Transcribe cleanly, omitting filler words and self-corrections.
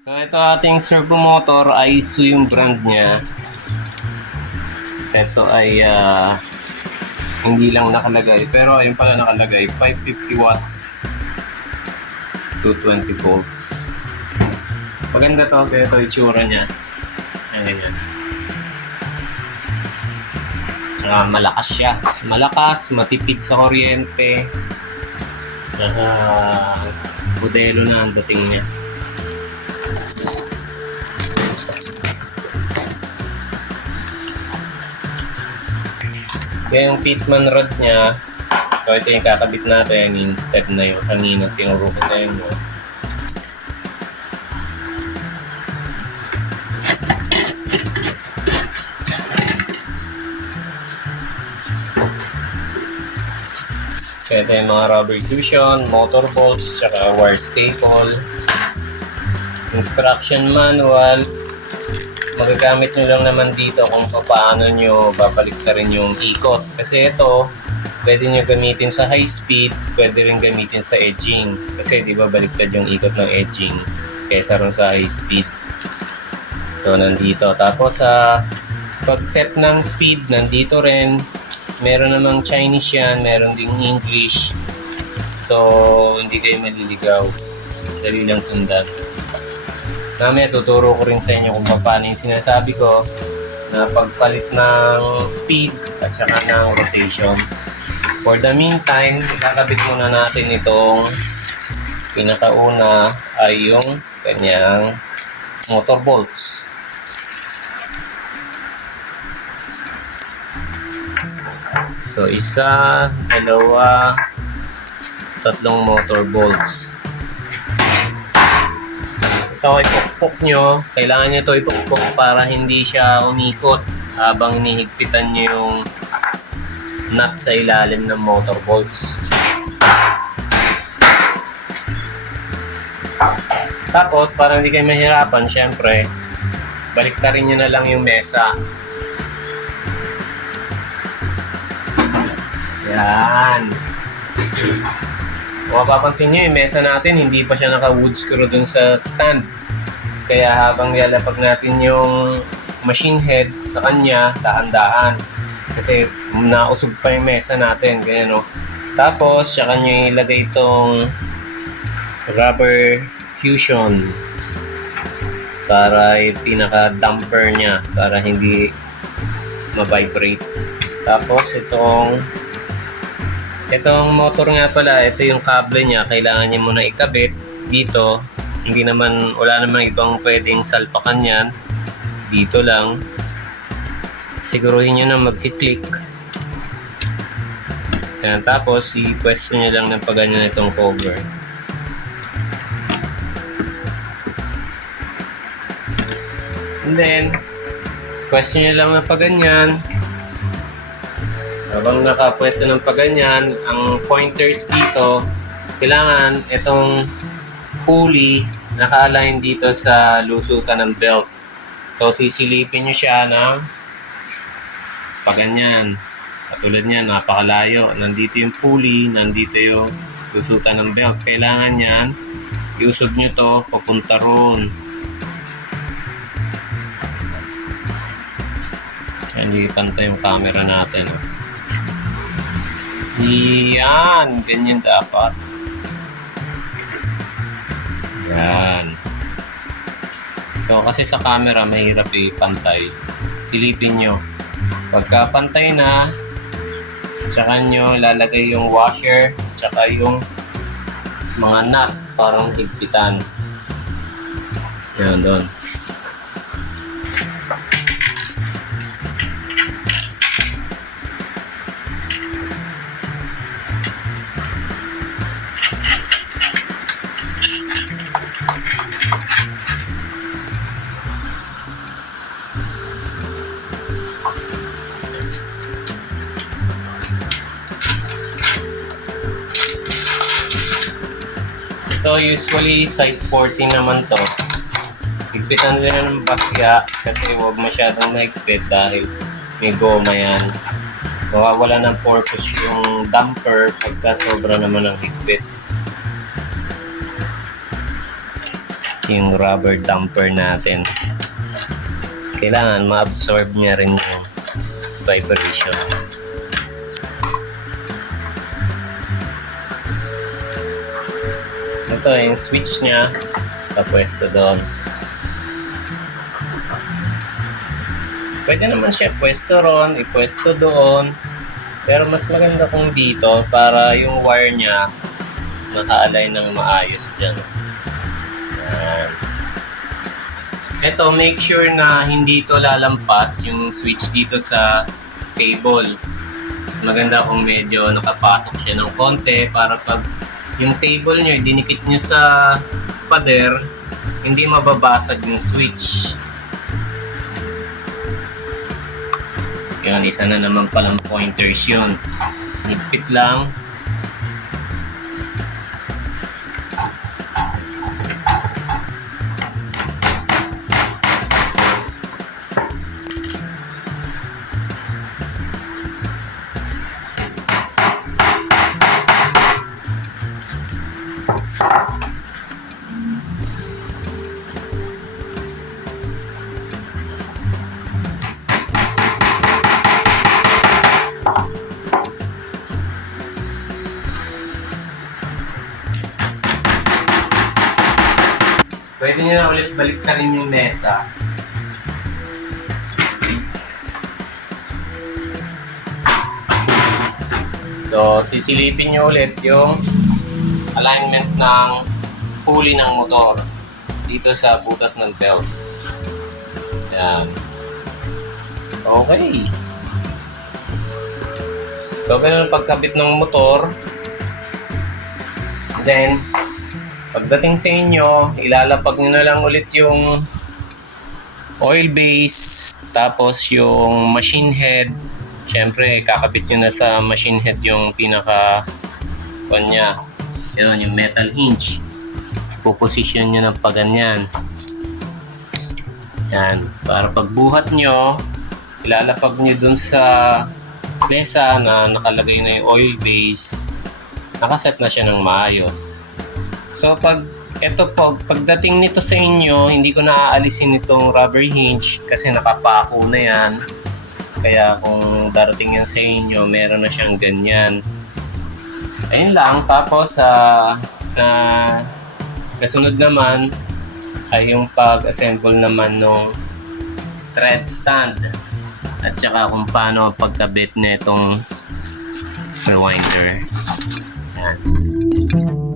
So ito ating servo motor ay Aizu yung brand niya. Ito ay hindi lang nakalagay pero ayun pala nakalagay 550 watts 220 volts. Maganda to, kaya ito itsura niya. Ayan. Malakas siya. Malakas, matipid sa kuryente. Modelo na ang dating niya. Kaya yung pitman rod niya, so ito yung kakabit natin instead na yung kanina tinuro ko sa inyo. So ito yung mga rubber fusion, motor bolts, saka wire staple, instruction manual. Magagamit nyo lang naman dito kung paano nyo babaliktarin yung ikot. Kasi ito, pwede nyo gamitin sa high speed, pwede rin gamitin sa edging. Kasi di ba baliktad yung ikot ng edging kaysa rin sa high speed. So nandito. Tapos sa pag-set ng speed, nandito rin. Meron namang Chinese yan, meron ding English. So hindi kayo maliligaw. Dali lang sundan. Mamaya tuturo ko rin sa inyo kung paano yung sinasabi ko na pagpalit ng speed at saka ng rotation. For the meantime, kakabit muna natin itong pinakauna ay yung kanyang motor bolts. So isa, dalawa, tatlong motor bolts. Ito ay pukpok nyo. Kailangan nyo ito ipukpok para hindi siya umikot habang hinihigpitan nyo yung nut sa ilalim ng motor bolts. Tapos, para hindi kayo mahirapan, syempre, baliktarin nyo na lang yung mesa. Yan. Kung mapapansin nyo, yung mesa natin, hindi pa siya naka-wood screw dun sa stand. Kaya habang nilalapag natin yung machine head sa kanya, dahan-dahan. Kasi nausog pa yung mesa natin. Ganyan, no? Tapos, saka nyo ilagay itong rubber fusion para yung pinaka-damper niya, para hindi ma-vibrate. Tapos, itong motor nga pala, ito yung kable niya, kailangan niya muna ikabit dito. Wala naman ibang pwedeng salpakan yan. Dito lang. Siguruhin nyo na magkiklik. Yan, tapos i-pwesto nyo lang ng paganyan itong cover. And then, pwesto nyo lang ng paganyan. Habang nakapwesto ng paganyan, ang pointers dito, kailangan itong pulley naka-align dito sa lusutan ng belt. So, sisilipin nyo siya ng paganyan. Katulad niyan, napakalayo. Nandito yung pulley, nandito yung lusutan ng belt. Kailangan yan, iusog nyo to, papunta ron. Hindi pantay yung camera natin. Yan, ganyan dapat. Yan. So, kasi sa camera, mahirap ipantay. Silipin nyo. Pagka pantay na, tsaka nyo lalagay yung washer, tsaka yung mga nut, parang higpitan. Yan, doon. Ito usually size 14 naman to. Higpitan din ng bagya kasi huwag masyadong mahigpit dahil may goma yan. Mawawala ng purpose yung damper pagka sobra naman ng higpit. yung rubber damper natin. Kailangan ma-absorb niya rin yung vibration. Ito yung switch niya, kapwesto doon. Pwede naman siya pwesto ron, ipwesto doon. Pero mas maganda kung dito para yung wire niya naka-align ng maayos dyan. Yan. Ito, make sure na hindi ito lalampas yung switch dito sa cable. Maganda kung medyo nakapasok siya ng konti para pag yung cable nyo, dinikit nyo sa pader, hindi mababasag yung switch. Yun, isa na naman palang pointers yun. Higpit lang. Pwede nyo na ulit balik na rin yung mesa. So, sisilipin nyo ulit yung alignment ng pulley ng motor dito sa butas ng belt. Yan. Okay. So, ganun ang pagkabit ng motor. Then, pagdating sa inyo, ilalapag nyo na lang ulit yung oil base, tapos yung machine head. Siyempre, kakabit nyo na sa machine head yung pinaka kanya. Yun, yung metal hinge. Puposition nyo ng paganyan. Yan. Para pagbuhat nyo, ilalapag nyo dun sa mesa na nakalagay na yung oil base. Nakaset na siya ng maayos. So pagdating nito sa inyo, hindi ko na aalisin itong rubber hinge kasi nakapako na yan. Kaya kung darating yan sa inyo, meron na siyang ganyan. Ayun lang. Tapos sa kasunod naman ay yung pag-assemble naman ng thread stand at saka kung paano pagkabit nitong rewinder. Yan.